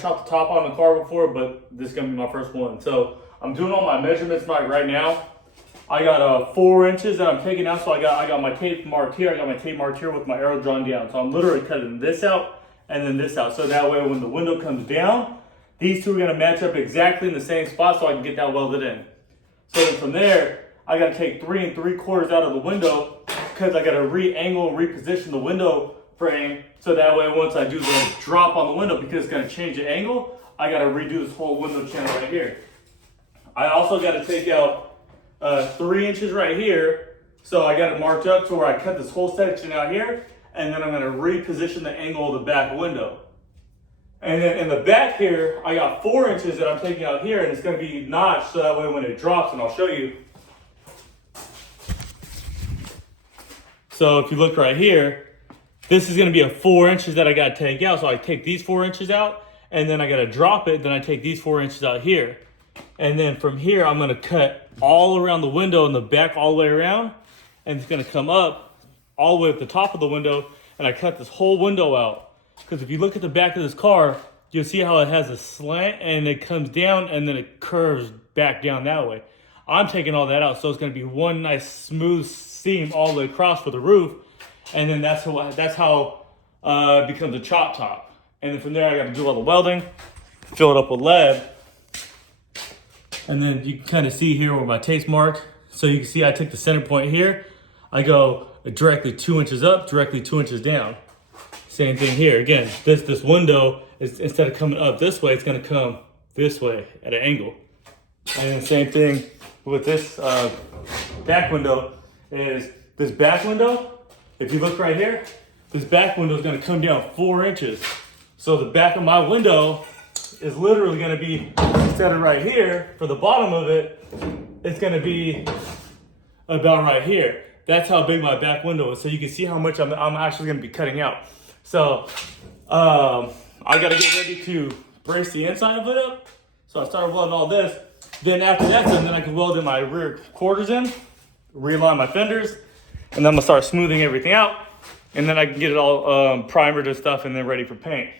chop the top on the car before, but this is gonna be my first one. So I'm doing all my measurements right now. I got 4 inches that I'm taking out. So I got my tape marked here. I got my tape marked here with my arrow drawn down. So I'm literally cutting this out and then this out. So that way when the window comes down, these two are gonna match up exactly in the same spot so I can get that welded in. So then from there, I gotta take 3 3/4 out of the window because I gotta re-angle and reposition the window frame. So that way once I do the drop on the window, because it's gonna change the angle, I gotta redo this whole window channel right here. I also gotta take out 3 inches right here. So I got it marked up to where I cut this whole section out here, and then I'm gonna reposition the angle of the back window. And then in the back here, I got 4 inches that I'm taking out here, and it's gonna be notched so that way when it drops, and I'll show you. So if you look right here, this is gonna be a 4 inches that I gotta take out. So I take these 4 inches out, and then I gotta drop it, then I take these 4 inches out here. And then from here, I'm gonna cut all around the window in the back all the way around, and it's gonna come up all the way at the top of the window, and I cut this whole window out. Because if you look at the back of this car, you'll see how it has a slant and it comes down and then it curves back down that way. I'm taking all that out, so it's gonna be one nice smooth seam all the way across for the roof, and then that's how it becomes a chop top. And then from there, I gotta do all the welding, fill it up with lead. And then you can kind of see here where my tape's marked. So you can see I take the center point here. I go directly 2 inches up, directly 2 inches down. Same thing here. Again, this window, is instead of coming up this way, it's gonna come this way at an angle. And the same thing with this back window is this back window. If you look right here, this back window is gonna come down 4 inches. So the back of my window is literally gonna be, instead of right here, for the bottom of it, it's gonna be about right here. That's how big my back window is. So you can see how much I'm actually gonna be cutting out. So I gotta get ready to brace the inside of it up. So I started welding all this. Then after that's done, then I can weld in my rear quarters in, realign my fenders, and then I'm gonna start smoothing everything out. And then I can get it all primered and stuff and then ready for paint.